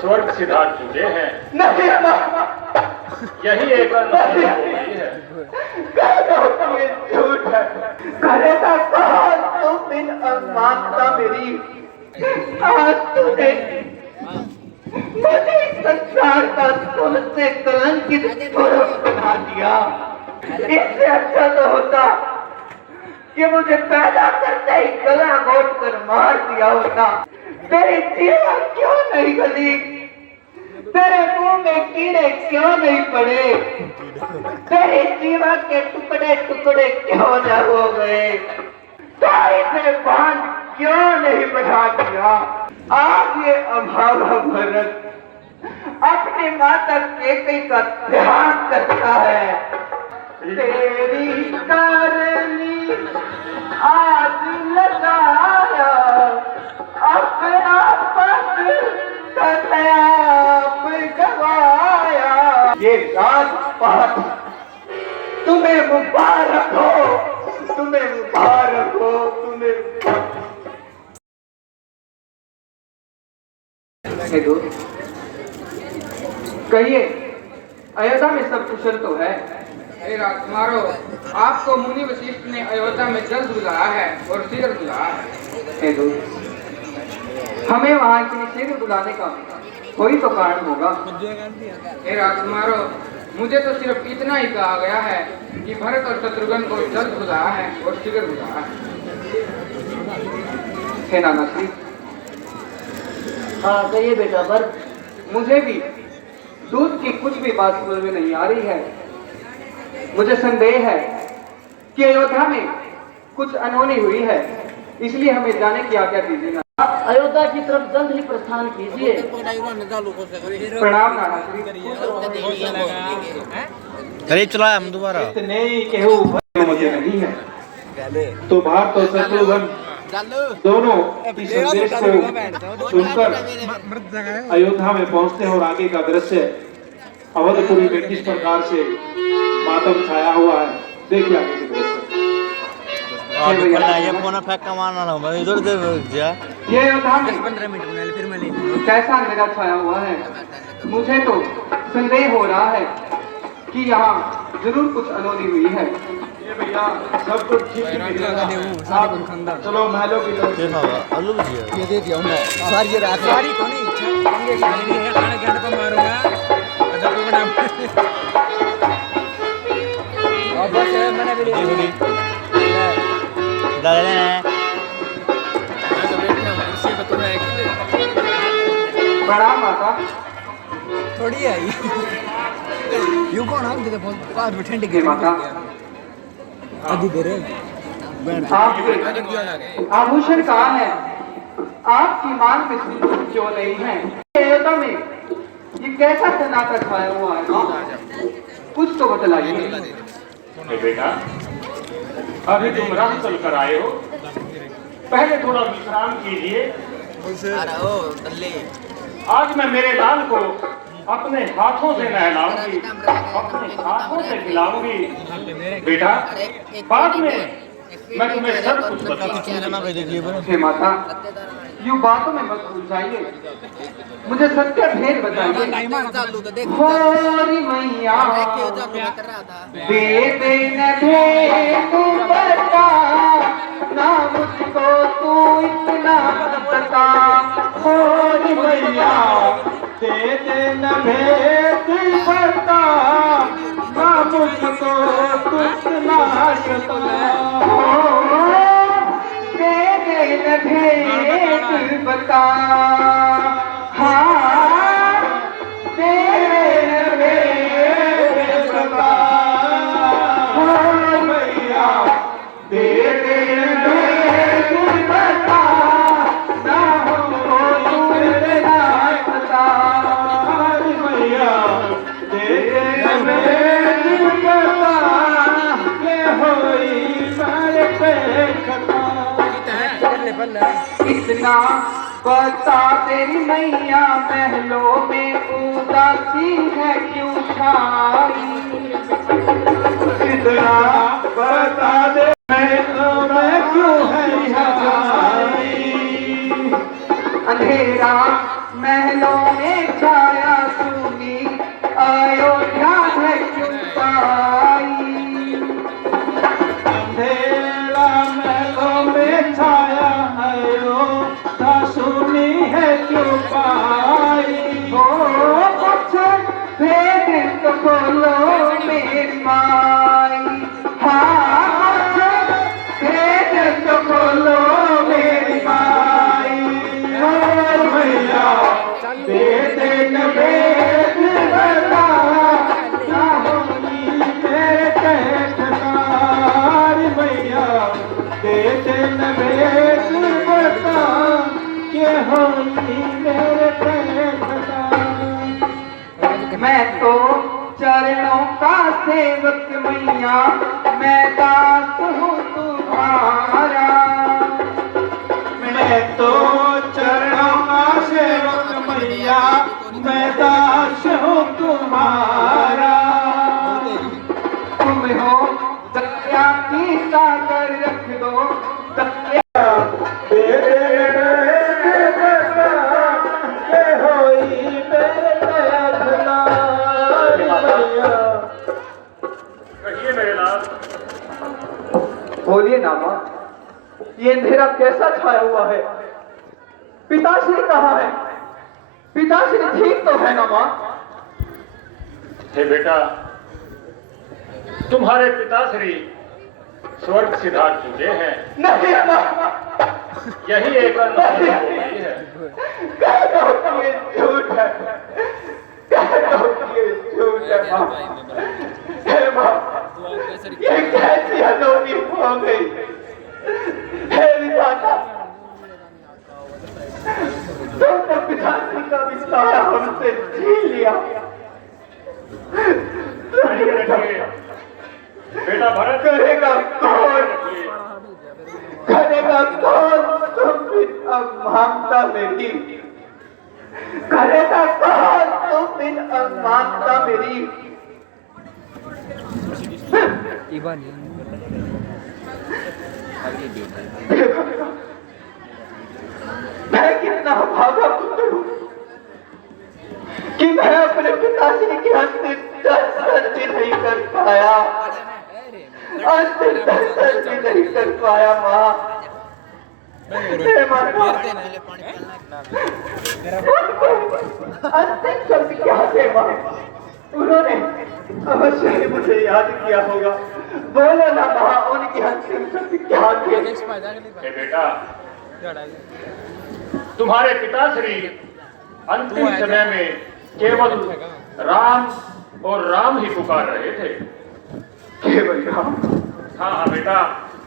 स्वर्ग सिधार चुके हैं। नहीं यही एक अनुभूति है। ये झूठ है। करेगा कौन तू बिन अमानता मेरी। आज तूने मुझे संसार का तुमसे कलंकित पुरुष बना दिया। इससे अच्छा तो होता कि मुझे पैदा करते ही गला घोट कर मार दिया होता। तेरी जीवा क्यों नहीं गली? तेरे मुंह में कीड़े क्यों नहीं पड़े? तेरे जीवा के टुकड़े टुकड़े क्यों न हो गए? ताई से बांध क्यों नहीं बढ़ा दिया? आज ये अभावा भरत अपनी माता केकई का ध्यान करता है। तेरी करनी आज लगाया अपना पद सत्याप गवाया। ये राजपाट तुम्हें मुबारक हो, तुम्हें मुबारक हो, तुम्हें। कहिए, अयोध्या में सब कुशल तो है? हे राजकुमारों, आपको मुनि वशिष्ठ ने अयोध्या में जल्द बुलाया है और शीघ्र बुलाया है। हमें वहाँ इतनी शीघ्र बुलाने का कोई तो कारण होगा। हे राजकुमारों, मुझे तो सिर्फ इतना ही कहा गया है कि भरत और शत्रुघ्न को जल्द बुलाया है और शीघ्र बुलाया है। हे नाना श्री। हाँ कहिए बेटा। पर मुझे भी दूध की कुछ भी बात समझ में नहीं आ रही है। मुझे संदेह है कि अयोध्या में कुछ अनहोनी हुई है, इसलिए हमें जाने की आज्ञा दीजिए ना। अयोध्या की तरफ जल्द ही प्रस्थान कीजिए। प्रणाम नाना श्री। अरे चलाया हम दोबारा। इतने केहू मुझे नहीं है तो भारत और शत्रुघ्न दोनों इस संदेश को सुनकर अयोध्या में पहुंचते हैं और आगे का दृश्य अवधपुरी में किस प्रकार से मातम छाया हुआ है देखिए आगे के दृश्य। ये फोन फेंक का मारना ना मैं इधर दे जा। ये अयोध्या में 15 मिनट बना ले फिर मैं ले कैसा अंधेरा छाया हुआ है। मुझे तो संदेह हो रहा है कि यहाँ जरूर कुछ अनहोनी हुई है। ये भैया सब कुछ ठीक चलो महलों की तरफ। देखा आलू भुजिया ये दे दिया मैं सारी रात सारी तो नहीं खाने के पे मारूंगा अदर को नाम अब बस मैंने वीडियो डाले प्रणाम माता। थोड़ी आई यू कौन हम देखो पास में ठंड हे माता, अभी दे रहे आपके आभूषण कहाँ है? आपकी मांग में सिंदूर क्यों नहीं है? अयोध्या में ये कैसा सन्नाटा छाया हुआ है? कुछ तो बतलाइए। बेटा अभी तुम राह चल कर आए हो, पहले थोड़ा विश्राम कीजिए। आज मैं मेरे लाल को अपने हाथों से नहलाऊंगी, अपने हाथों से खिलाऊंगी। बेटा बाद में मैं तुम्हें सब कुछ बताऊंगा। हे माता, यूं बातों में मत उलझाइए, मुझे सत्य भेद बताइए। होरी मैया दे दे न दे तू बता, ना मुझको तू इतना बता। होरी मैया दे दे न भेद बता, ना मुझको तू इतना भेद बता। हाँ तेरे भेद बता। हाँ मैया तेरे भेद बता, ना हमको तुझे ना पता। मैया तेरे भेद बता, ये होई सारे पे खता। इतना बता तेरी मैया महलों में उदासी है क्यों छाई? इतना बता दे महलों में क्यों है छाई? अंधेरा महलों में देते न भेद बता क्या होगी मेरे कहतकार मैया देते न भेद बता क्या होगी मेरे कहतकार। मैं तो चरणों का सेवक मैया, मैं दास हूँ तुम्हारा। मैं तो चरणों का सेवक मैया, मैं दास हूँ तुम्हारा। तुम हो दया की सागर रख दो दया। बोलिए ना माँ, ये अंधेरा कैसा छाया हुआ है? पिताश्री कहाँ है? पिताश्री ठीक तो है ना माँ? हे बेटा, तुम्हारे पिताश्री स्वर्ग सिधार चुके हैं। नहीं माँ, यही एक अनुभूति हो गई है। कह दो कि ये झूठ है, कह दो कि ये झूठ है माँ। हे माँ, ये कैसी अनोखी हो गई? हे विधाता, तुमने पिताश्री का विस्तार हमसे छीन लिया। बेटा भरत, करेगा कौन? करेगा कौन तुम बिन अमानता मेरी? करेगा कौन तुम बिन अमानता मेरी? मैं कितना भागा पुत्र हूँ कि मैं अपने पिताश्री के अंतिम दर्शन भी नहीं कर पाया। अंतिम दर्शन भी नहीं कर पाया माँ। हे माँ, अंतिम शब्द क्या थे माँ? उन्होंने अवश्य ही मुझे याद किया होगा। बोलो ना माँ, उनके अंतिम शब्द क्या थे? हे बेटा, तुम्हारे पिताश्री अंतिम समय में केवल राम और राम ही पुकार रहे थे। केवल राम? हाँ हाँ बेटा,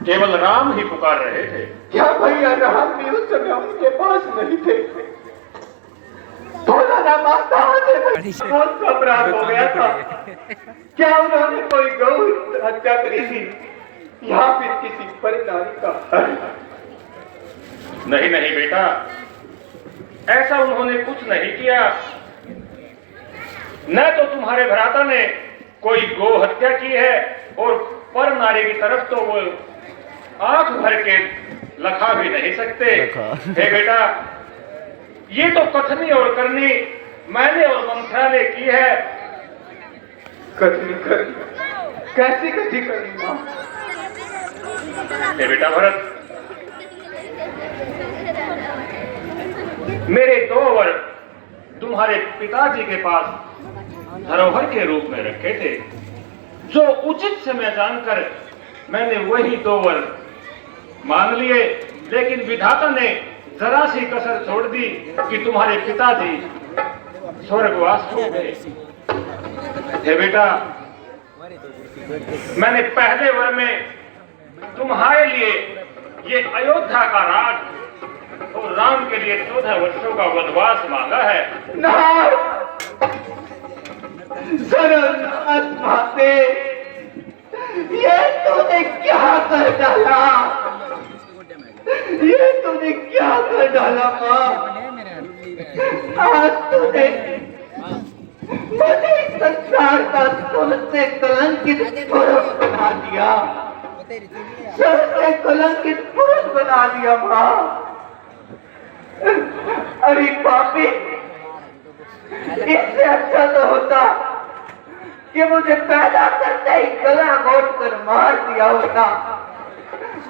केवल राम ही पुकार रहे थे। क्या भैया राम भी उस समय उनके पास नहीं थे? बोला ना माँ, कहाँ थे? कौन सा अपराध हो गया था? क्या उन्होंने कोई गौ हत्या करी थी या फिर किसी परिणामी का हरण? नहीं नहीं बेटा, ऐसा उन्होंने कुछ नहीं किया। न तो तुम्हारे भ्राता ने कोई गो हत्या की है और पर नारी की तरफ तो वो आंख भर के लखा भी नहीं सकते। हे बेटा, ये तो कथनी और करनी मैंने और मंथरा ने की है। कथनी करनी? कैसी कथनी करनी माँ? हे बेटा भरत, मेरे 2 वर तुम्हारे पिताजी के पास धरोहर के रूप में रखे थे। जो उचित समय जानकर मैंने वही 2 वर मान लिए, लेकिन विधाता ने जरा सी कसर छोड़ दी कि तुम्हारे पिताजी स्वर्गवास हो गए। हे बेटा, मैंने पहले वर में तुम्हारे लिए ये अयोध्या का राज और राम के लिए 14 वर्षों का वनवास मांगा है। माते, ये तूने क्या कर डाला? ये तूने क्या कर डाला माँ? आज तूने मुझे संसार का सबसे कलंकित पुरुष बना दिया। सबसे कलंकित पुरुष बना दिया माँ। अरे पापी, इससे अच्छा तो होता कि मुझे पैदा करते ही गला घोट कर मार दिया होता।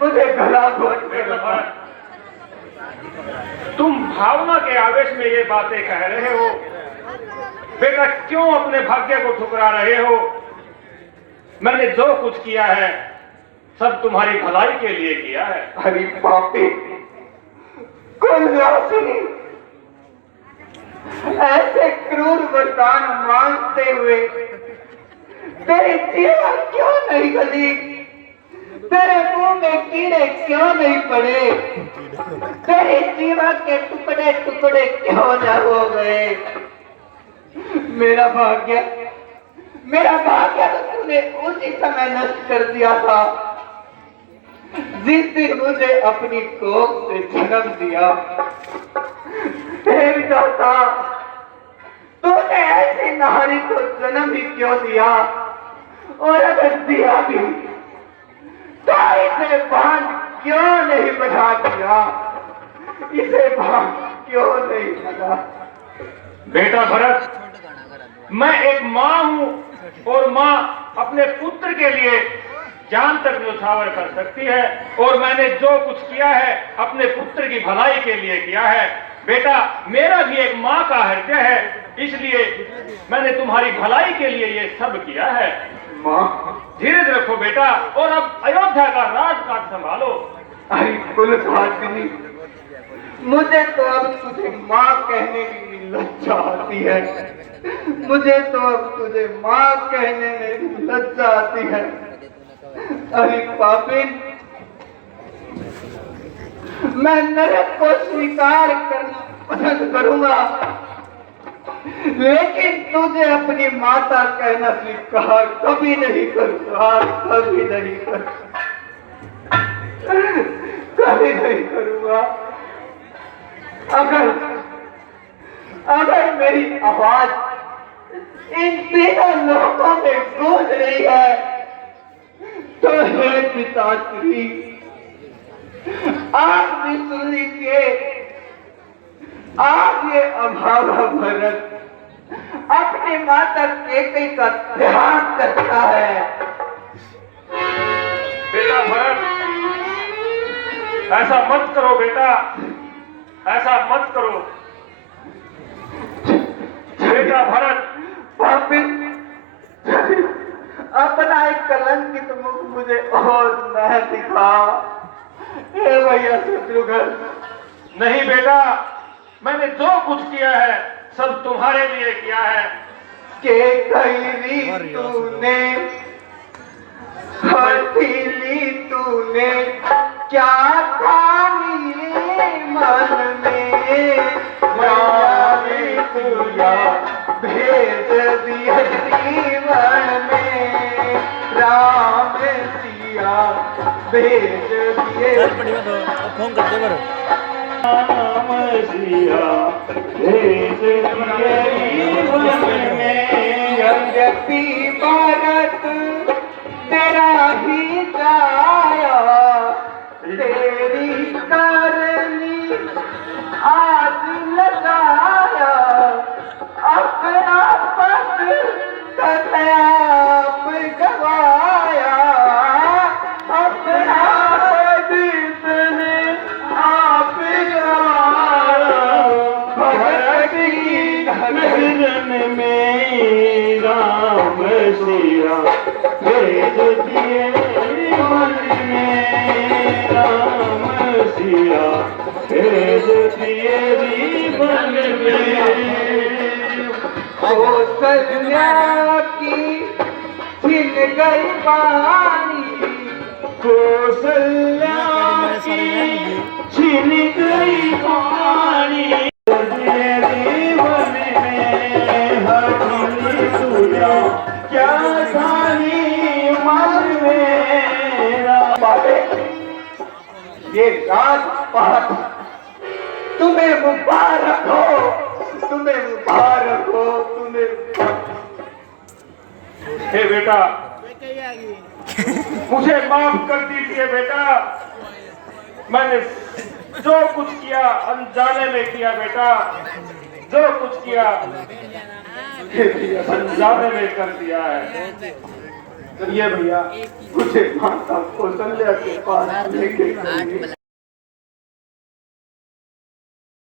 मुझे गला घोट कर मार। तुम भावना के आवेश में ये बातें कह रहे हो बेटा, क्यों अपने भाग्य को ठुकरा रहे हो? मैंने जो कुछ किया है सब तुम्हारी भलाई के लिए किया है। अरे पापी, कुल राशि ऐसे क्रूर वरदान मांगते हुए तेरी जीवा क्यों नहीं गली? तेरे मुंह में कीड़े क्यों नहीं पड़े? तेरी जीवा के टुकड़े टुकड़े क्यों न हो गए? मेरा भाग्य तो तूने उसी समय नष्ट कर दिया था जिस दिन मुझे अपनी कोख से जन्म दिया। हे विधाता, तूने ऐसी नारी को जन्म ही क्यों दिया? और अगर दिया भी तो इसे बांध क्यों नहीं बढ़ा दिया? इसे बांध क्यों नहीं बढ़ा? बेटा भरत, मैं एक माँ हूँ और माँ अपने पुत्र के लिए जान तक न्यौछावर कर सकती है, और मैंने जो कुछ किया है अपने पुत्र की भलाई के लिए किया है। बेटा, मेरा भी एक माँ का हृदय है, इसलिए मैंने तुम्हारी भलाई के लिए ये सब किया है। माँ, धीरज रखो बेटा, और अब अयोध्या का राजकाज संभालो। अरे कुलघातिनी, मुझे तो अब तुझे माँ कहने की लज्जा आती है। मुझे तो अब तुझे माँ कहने में लज्जा आती है। अरे पापिन, मैं नरक को स्वीकार करना पसंद करूंगा, लेकिन तुझे अपनी माता कहना स्वीकार कभी नहीं करूंगा, कभी नहीं करूंगा, कभी नहीं करूंगा। अगर मेरी आवाज इन तीनों लोगों में गूंज रही है तो हे पिताश्री, आप भी सुन लीजिए। आज ये अभागा भरत अपनी माता केकई का ध्यान करता है। बेटा भरत, ऐसा मत करो बेटा, ऐसा मत करो। बेटा भरत, पापिन, अपना एक कलंकित मुख मुझे और न दिखा। हे भैया शत्रुघ्न, नहीं बेटा, मैंने जो कुछ किया है सब तुम्हारे लिए किया है। के कहीं तूने हथेली तूने क्या ठानी मन में? तुझा भेज दिया जीवन में, राम सिया भेज दिए। चल पड़ी मत हो, फोन करते पर राम सिया भेज दिए जीवन में। यद्यपि भारत तेरा ही जाया, तेरी करनी आज लगाया, अपना पद कल्याप गवाया, अपना पद इसने आप गवाया। भगत की धन में राम सिया भेज दिए मन में। राम सिया भेज दिए जीवन में। कौशल्या की छिन गई पानी, कौशल्या की छिन गई पानी। जीवन में हथेली तुझा क्या ठानी मन मेरा। ये राजपाट तुम्हें मुबारक हो, तुम्हें मुबारक हो, तुम्हें। हे बेटा, मुझे माफ कर दीजिए बेटा, मैंने जो कुछ किया अनजाने में किया बेटा, जो कुछ किया अनजाने में कर दिया है। चलिए भैया, मुझे माता कौशल्या के पास लेके चलिए।